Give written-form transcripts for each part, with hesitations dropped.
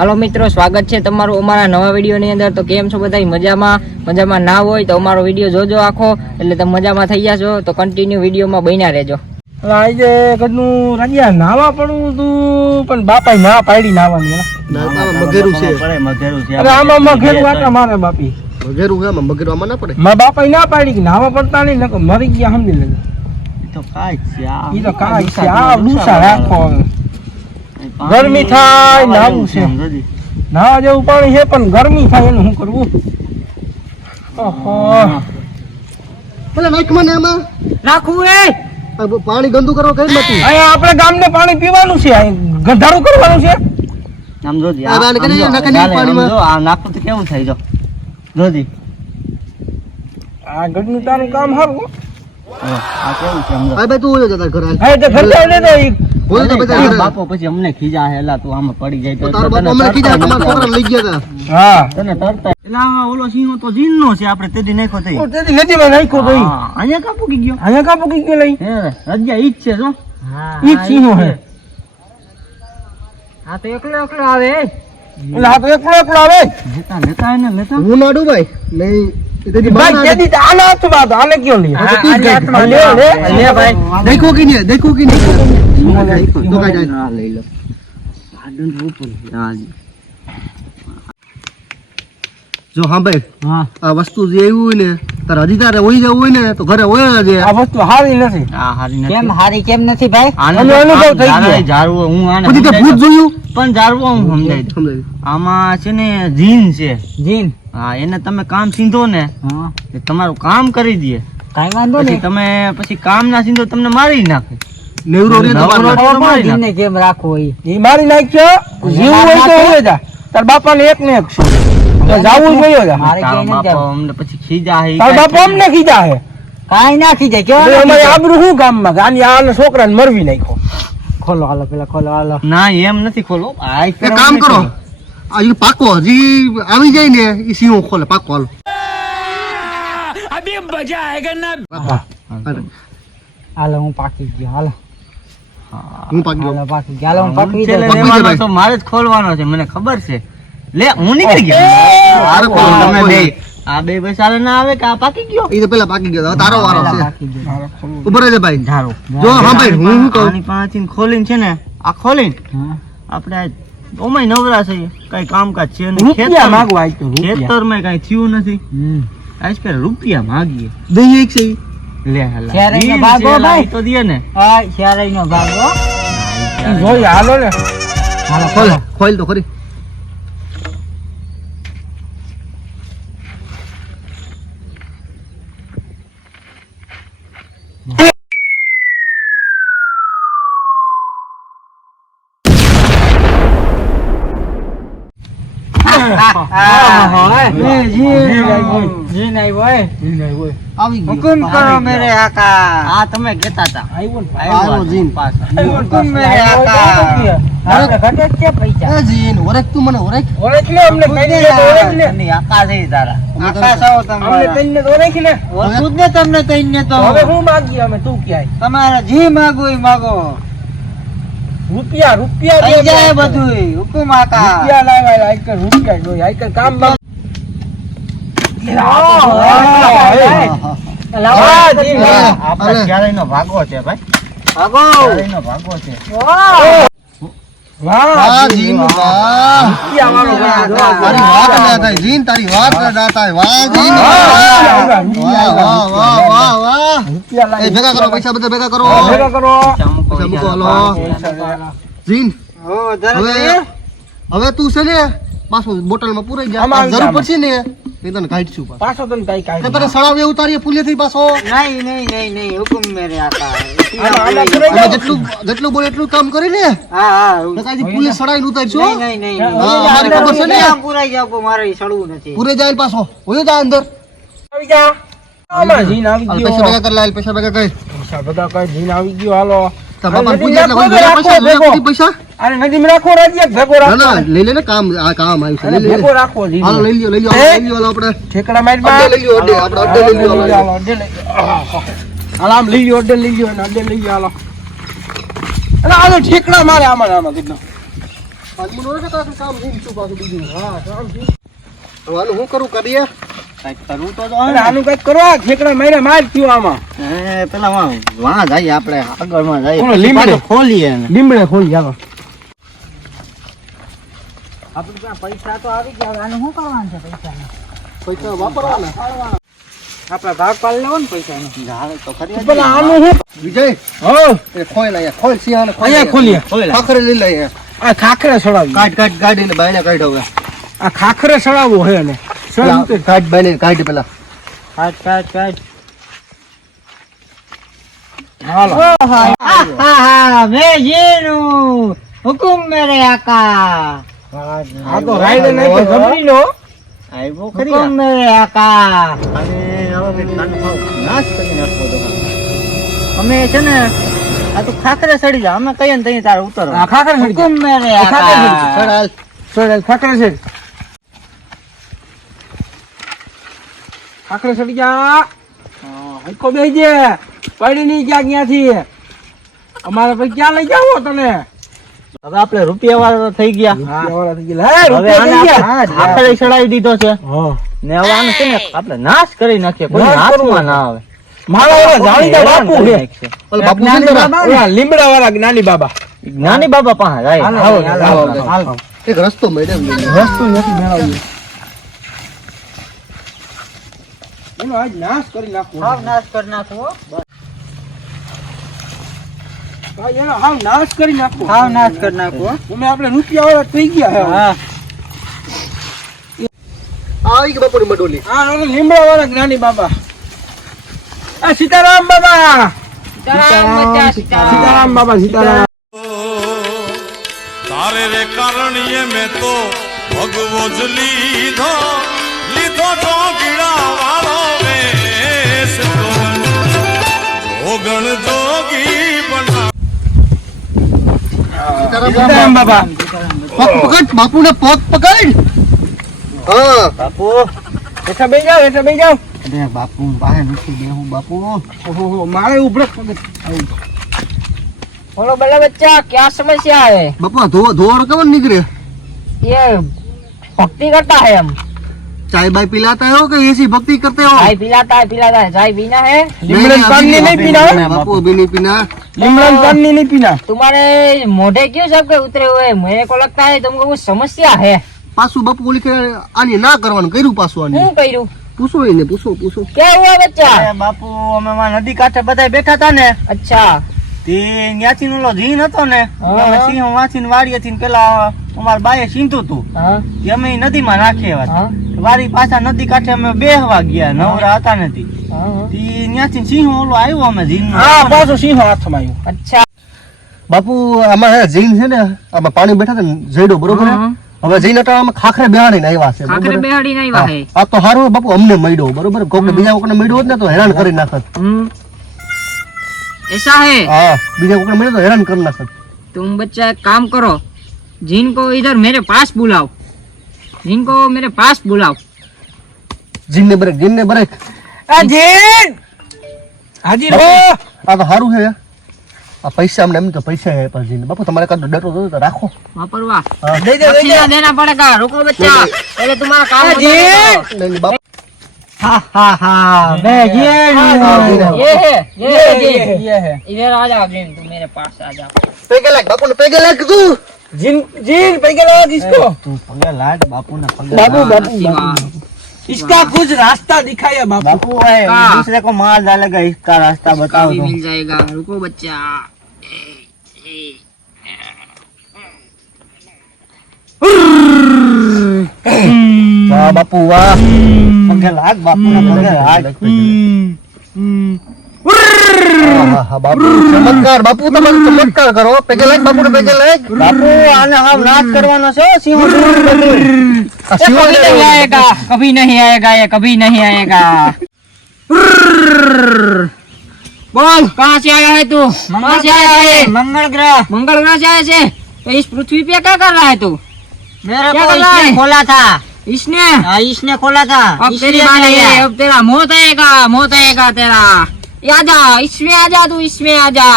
હાલો મિત્રો, સ્વાગત છે તમારું અમારા નવા વિડીયોની અંદર. તો કેમ છો બધા? મજામાં ના હોય તો અમારો વિડીયો જોજો આખો, એટલે તમે મજામાં થઈ જશો. તો કન્ટિન્યુ વિડીયોમાં બન્યા રહેજો. આજે કદનું રાજા નાવા પડું તું, પણ બાપા ના પાડી નાવાની. મગેરું છે. અરે આમાં મગેરું આટા મારે બાપી. મગેરું આમાં મગેરું આમાં ના પડે. મારા બાપા ના પાડી કે નાવા પડતા નહીં, નકર મરી ગયા સમજી લેજો. તો કાઈ છે આ. ઈ તો કાઈ છે આ લૂસા રાખો. ગરમી થાય નાવું છે. નાવા જેવું પાણી છે પણ ગરમી થાય એનું શું કરવું? ઓહો, પેલા નાખ મને આમાં નાખવું પાણી ગંદુ કરવા કઈ નથી. અહીંયા આપણે ગામને પાણી પીવાનું છે, ગંધારું કરવાનું છે. આમ જોજી, આ બાને કરી નાખે નહીં પાણીમાં. આ નાખું તો કેવું થાય જો જોજી. આ ગઢનું તારું કામ સારું. આ કેવું છે સમજો. આ ભાઈ તું ઓયો જતા ઘર હાલ. હા તો ઘર લે તો ઈ બોલ તો બધા ઘર. બાપો પછી અમને ખીજા હેલા તું આમાં પડી જાય તો તારો બાપો અમને કીધા તમારા છોકરાને લઈ ગયા હતા. હા તને તરતા એલા ઓલો સિંહો તો જીનનો છે, આપણે તેદી નાખ્યો થઈ. ઓ તેદી નદીમાં નાખ્યો તો ઈ. અહીંયા કા પૂકી ગયો? અહીંયા કા પૂકી ગયો લઈ? હે રજ્યા ઈ જ છે જો. ઈ જ સિંહો હે. આ તો એકલો આવે. એટલે આ તો એકલો આવે. લેતા એને લેતા. હું નાડું ભાઈ નહીં. તેદી ભાઈ તેદી તો આના હાથમાં હતો, આને કયો લે? તો તું જ ગઈ. લે ભાઈ. દેખો કે નહીં તો કાઈ જાય. હા લઈ લો. આડન ઉપર. હા જો હા ભાઈ હા. આ વસ્તુ જે આવી હોય ને તારે હજી તારે ઓઈ જવું હોય ને તો ઘરે ઓય જ. આ વસ્તુ હારી નથી. આ હારી નથી. કેમ હારી કેમ નથી ભાઈ? આનો અનુભવ થઈ ગયો. જારવો હું આને પછી તે ભૂત જોયું પણ જારવો હું સમજાય. સમજાય. આમાં છે ને જીન છે. જીન. હા એને તમે કામ સીધો ને હા. એ તમારું કામ કરી દે. કાઈ વાંધો પછી નહીં. તમે પછી કામ ના સીધો તમને મારી નાખે. નેવરો રે નવરો તમારે. તો મારી નાખે. કેમ રાખવો ઈ મારી નાખ્યો. જીવ હોય તો હોય જા. તાર બાપાને એક ને એક છે. તો જાવું જોઈએ જા. તારા બાપા અમને પછી ખીજા હે. તાર બાપા અમને કીધા હે. કાઈ ના ખીજા કેવો તો અમારે આબરૂ શું ગામમાં કે આની આ છોકરાને મરવી નાખ્યો. ખોલો હાલો પેલા ખોલો હાલો. ના એમ નથી ખોલો. આ એક કામ કરો આ ઈ પાકો હજી આવી જાય ને ઈ સિંહ ખોલે પાકો હાલો. અભી મજા આયેગા ના. હાલો. હાલો હું પાકી ગયો હાલો. હું પાકી ગયો. હાલો પાકી ગયો. હાલો હું પાકી છેલ્લે ગયો. લેવાનો તો મારે જ ખોલવાનો છે, મને ખબર છે. લે હું નીકળી ગયો. હારો તમે બે આ બે પૈસા ના આવે કે આ પાકી ગયો. ઈ તો પેલા પાકી ગયો. હવે તારો વારો છે. પાકી ગયો. ઉભો રહેજે ભાઈ. ધારો જો હા ભાઈ હું શું કહું આની પાસેથી ખોલીને છે ને આ ખોલીને હા. આપણે આ ઓમાય નવરા છે, કઈ કામકાજ છે નહીં. રૂપિયા માંગવા આઈ તો રૂપિયા. ખેતરમાં કઈ થયું નથી. હમ. આજ પેલા રૂપિયા માંગીએ. દઈએ એક છે ઈ. લે હાલા શેરડીનો ઈ ભાગો છે, ભાઈ. ઈ તો દે ને. આ શેરડીનો ભાગો. જોઈ હાલો ને. હાલો ખોલ ખોલ તો ખરી. જી નહીં હોય. આવી ગયો. હુકુમ કરો મેરે આકા. આ તમે કહેતા હતા. આવ્યો જીન. પાછો. હુકુમ મેરે આકા. આપણે ઘટે જ છે પૈસા. એ જીન ઓળખ તું મને ઓળખ. ઓળખ લે અમને કઈ દે તો ઓળખ લે. એની આકા છે ઈ તારા. આકા છો તમે. અમને તઈને તો ઓળખ લે. ઓળખું જ ને તમને તઈને તો. હવે શું માંગીએ અમે તું ક્યાંય? તમારે જી માગો ઈ માગો. રૂપિયા રૂપિયા થઈ દે. જાય બધુંય. હુકુમ આકા. રૂપિયા લાવ્યા આઈકર રૂપિયા જોઈ આઈકર કામ બામ. આપણે ક્યારેયનો ભાગો છે ભાઈ. આગો. ક્યારેયનો ભાગો છે. વાહ જીન વાહ. રૂપિયા વાળો ભાઈ. તારી વાત ના થાય જીન તારી વાત ના થાય. વાહ જીન વાહ વાહ વાહ વાહ વાહ. રૂપિયા એ ભેગા કરો પૈસા બધા ભેગા કરો. ભેગા કરો. ચમકો ચમકો હાલો. જીન હો હવે હવે તું છે ને પાછું બોટલમાં પૂરાઈ જા. આમાં આવી જરૂર જા. પડશે ને એ તને કાઢશું પાછો. પાછો તને કઈ કઈ તને સળાવે ઉતારીએ પુલેથી પાછો. નહીં હુકુમ મેરે આકા. આલા અને પૂરાઈ જાઓ. જેટલું બોલે એટલું કામ કરી ને હા નકાઈથી પુલિસ સડાઈને ઉતારશો. નહીં હા, અમારી ખબર છે ને. પુરાઈ જાવ પણ મારે સડવું નથી. પૂરે જાય પાછો હોય જા અંદર. આવી જા. આમાં જીન આવી હાલ ગયો. પૈસા ભેગા કરી લાલ પૈસા ભેગા કરી. પૈસા બધા કઈ જીન આવી ગયો હાલો. તાર બાપા નદી પૂછે એટલે નાખો હોય તો ભેગા રાખો પૈસા ભેગો. પૈસા અરે નદીમાં રાખો રાજી એક ભેગો ના રાખો. ના લઈ લે ને કામ આ કામ આવ્યું છે અને લઈ લે ભેગો રાખો જીન. હાલો લઈ લ્યો લઈ લ્યો આપણે ઠેકડા મારી અડ્ડે લઈ લ્યો અડ્ડે આપણે અડ્ડે લઈ લ્યો હાલો અડ્ડે લઈ હાલો આમ લઈ લ્યો અડ્ડે લઈ લ્યો અને અડ્ડે લઈ લ્યો હાલો. અરે આ તો ઠેકડા મારે આમાં કેટલો આજનું નો કે તારું કામ જીન છું પાછું બીજું. હવે આનું શું કરું કરીએ? અરે આનું કઈક કરો આ ઠેકડા માર્યા માર થયો આમાં. પેલા વાં જઈએ આપણે આગળમાં જઈએ. ઓલો લીમડે ખોલીએ એને. લીમડે ખોલી ચાલો. પૈસા વાપરવાના. આપડા ભાગ પાડી લેવો ને પૈસા જાવે તો ખરી. પેલા આનું શું વિજય હો એ ખોઈ લઈએ. ખોલ સિંહાને ખોલ. અહીંયા ખોલીએ. ખાખરે લઈ લઈએ. આ ખાખરે સડાવી કાઢ ગાડીને બાયણે કાઢ હવે. આ ખાખરે સડાવવો હે ને કાઢ બાયણે કાઢ પેલા. હાલો હુકુમ મેરે આકા આ તો રાઈડર નહીં કે ગમરી નો હુકુમ મેરે આકા અમે છે ને આ તો ખાખરે સડી જા અમે કહીએ ને તઈ તારે ઉતરો આ ખાખરે સડી હુકુમ મેરે ખાખરે આકા સડી ચડાલ. સડાલ ખાખરે સડી ખાખરે સડી જા હલકો બેહી જે પડી નહીં ક્યાં ક્યાંથી અમારે પછી ક્યાં લઈ જાવો તને હવે આપણે રૂપિયા વાળા થઈ ગયા રૂપિયાવાળા થઈ ગયા. હે, હવે રૂપિયા થઈ ગયા. આને ખાખરે સડાવી દીધો છે હા. ને હવે આને છે ને આપણે નાશ કરી નાખીએ કોઈ નાશ હાથમાં ના આવે મારા ઓલા જાણીતા બાપુ છે. ઓલા બાપુ છે ને જરા. ઓલા લીમડા વાળા જ્ઞાની બાબા જ્ઞાની બાબા પાસે જાય હાલો, હાલો, હાલો. એક રસ્તો મેડમ વસ્તુ નથી મેળવ્યું. એનો આજ નાશ કરી નાખવો. હાવ નાશ કરી નાખવો હા, એનો હાવ નાશ કરી નાખવો. હાવ નાશ કરી નાખવો અમે આપણે રૂપિયાવાળા થઈ ગયા હે. હા આવી ગઈ બાપુની મડોલી. આ ઓલા લીમડાવાળા જ્ઞાની બાબા. આ સીતારામ બાબા. સીતારામ બાબા સીતારામ. તારે રે કારણીએ મેં તો ભગવો જ લીધો જોગીડા વાળો વેશ જોગણ જોગી બના. સીતારામ બાબા. પગ પકડ બાપુને પગ પકડ. હા બાપુ હેઠા બેસી જાઓ, હેઠા બેસી જાઓ. અરે બાપુ પાસે નથી બેહું બાપુ. ઓહો, મારે ઉભરો પગ. बोलो बल्ला बच्चा क्या समस्या है બાપુ આ ધોવાળો કેવો નીકળે? ये भक्ति करता है हम चाय बाय पिलाता हो कि ऐसी भक्ति करते हो? चाय पिलाता है चाय पीना है લીમડાનું પાણી નહીં પીના હો? बापू अभी नहीं पीना. લીમડાનું પાણી નહીં પીના. तुम्हारे मोઢे क्यों सबके उतरे हुए हैं? मेरे को लगता है तुमको कुछ समस्या है पासू बापू बोली के आनी ना करવાનું કર્યું પાછું આની. શું કર્યું પૂછો એને પૂછો. क्या हुआ बच्चा અરે બાપુ અમે માં નદી કાંઠે બધા બેઠા હતા ને अच्छा તે ન્યાથી ઓલો જીન હતો ને હા. અમે સિંહ વાંચીને વાડીએથી ને પેલા અમારા બાએ સીંધું તું हाँ તે અમે ઈ નદીમાં નાખી આવ્યા हाँ વારી પાછા નદી કાંઠે અમે બેહવા ગયા નવરા હતા નથી हाँ તે ન્યાથી સિંહ ઓલો આવ્યો અમે જીન હા, પાછો સિંહો હાથમાં આવ્યો. अच्छा બાપુ આમાં હે જીન છે ને આમાં પાણી બેઠા હતા ને જઈડો બરોબર હે? હા. હવે જીન અટાણામાં ખાખરે બેહાડીને આવ્યા છે खाखरे બરોબર? बेहाड़ी नहीं હા. वाहे આ તો હારું બાપુ અમને મળ્યો બરોબર કોકને બીજા કોકને મળ્યો હોત ને તો હેરાન કરી નાખત. ऐसा है હા બીજા કોકને મળ્યો તો હેરાન કરી નાખત. तुम बच्चा एक काम करो जिनको इधर मेरे पास बुलाओ जिनको मेरे पास बुलाओ જીનને બ્રેક. આ જીન હાજી રહો. આ તો હારું છે આ પૈસા અમને એમ તો પૈસા હે પાસ જીન. બાપુ તમારે કાંતો ડરો તો રાખો. वापरवा હા. દઈ દે, દઈ દે. दक्षिणा देना पड़ेगा रुको बच्चा पहले तुम्हारा काम अरे होने जी! दो। નહીં, બાપુ હા હા હા બે જીન ये है ये है. इधर आ जाओ जिन तुम मेरे पास आ जाओ પેગે લાગ બાપુને પેગે લાગ તું. जीन जीन पैके लगा जिसको. તું પગે લાગ બાપુ ને પગે बाबू લાગ। बाबू बाबू. इसका कुछ रास्ता दिखाया बाबू. बापू है हाँ। दूसरे को मार डालेगा इसका रास्ता उसका बताओ भी तो मिल जाएगा रुको बच्चा વાહ બાપુ વાહ. પગે લાગ બાપુ ને પગે લાગ હા, હા, બાપુ ચમત્કાર. બાપુ તમે ચમત્કાર કરો. પેગે લાગ બાપુને પેગે લાગ. બાપુ આને હાવ નાશ કરવાનો છે સિંહ આ ये સિવાય कभी नहीं आएगा कभी नहीं आएगा ये कभी नहीं आएगा बोल कहाँ से आया है तू कहाँ से आया है मंगल ग्रह मंगल ग्रह से आया है तो इस पृथ्वी पे क्या कर रहा है तू मेरे क्या को कर रहा इसने है? खोला था इसने इसने खोला था अब तेरी इसलिए बारी मैं है आया। अब तेरा मौत आएगा तेरा ये आजा इसमें आजा तू इसमें आजा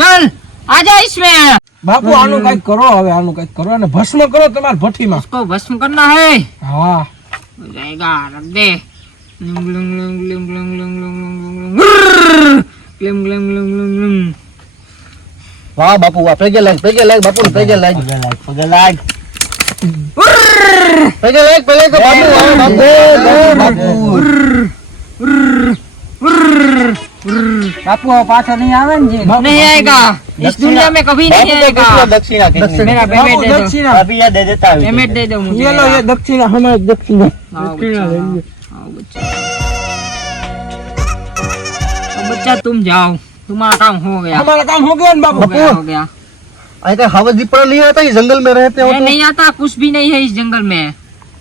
चल आजा इसमें બાપુ આનું કઈક કરો હવે, આનું કઈક કરો અને ભસ્મ કરો તમારા ભઠ્ઠીમાં. इसको भस्म करना है હા हो जाएगा रख दे ग्लुंग ग्लुंग ग्लुंग ग्लुंग ग्लुंग ग्लुंग ग्लुंग ग्लुंग ग्लुंग ग्लुंग વાહ બાપુ વાહ, પેગે લાગ બાપુ પેગે લાગ પેગે લાગ બાપુ બાપુ બાપુ પાછો નહીં આવે ને જે नहीं आएगा इस दुनिया में कभी नहीं आएगा દક્ષિણા मेरा બાપુ पेमेंट दे दो દક્ષિણા. અભી યાદ દે દેતા पेमेंट दे दो मुझे ये लो ये दक्षिणा, हमारे दक्षिणा. आओ बच्चा आओ बच्चा अब बच्चा तुम जाओ तुम्हारा काम हो गया हमारा काम हो गया ना बापू. हो गया અહીં કઈ हवा दीपड़ा नहीं आता, ये जंगल में रहते हो मैं नहीं आता कुछ भी नहीं है इस जंगल में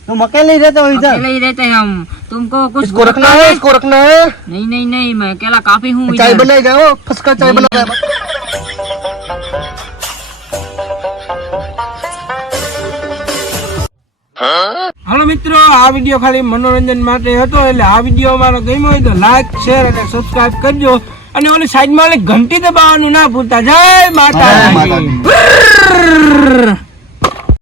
तुम अकेले ही रहते हो इधर? अकेले ही रहते हैं हम तुमको कुछ इसको रखना है, इसको रखना है। नहीं नहीं नहीं मैं अकेला काफी हूँ चाय इधर। बनाई जाओ, फसका चाय बना जाओ। હાલો મિત્રો, આ વિડીયો ખાલી મનોરંજન માટે હતો, એટલે આ વિડીયો અમારો ગમ્યો હોય તો લાઈક શેર અને સબસ્ક્રાઇબ કરજો, અને ઓલી સાઈડમાં ઓલી ઘંટી દબાવવાનું ના ભૂલતા. જય માતાજી. माता दी।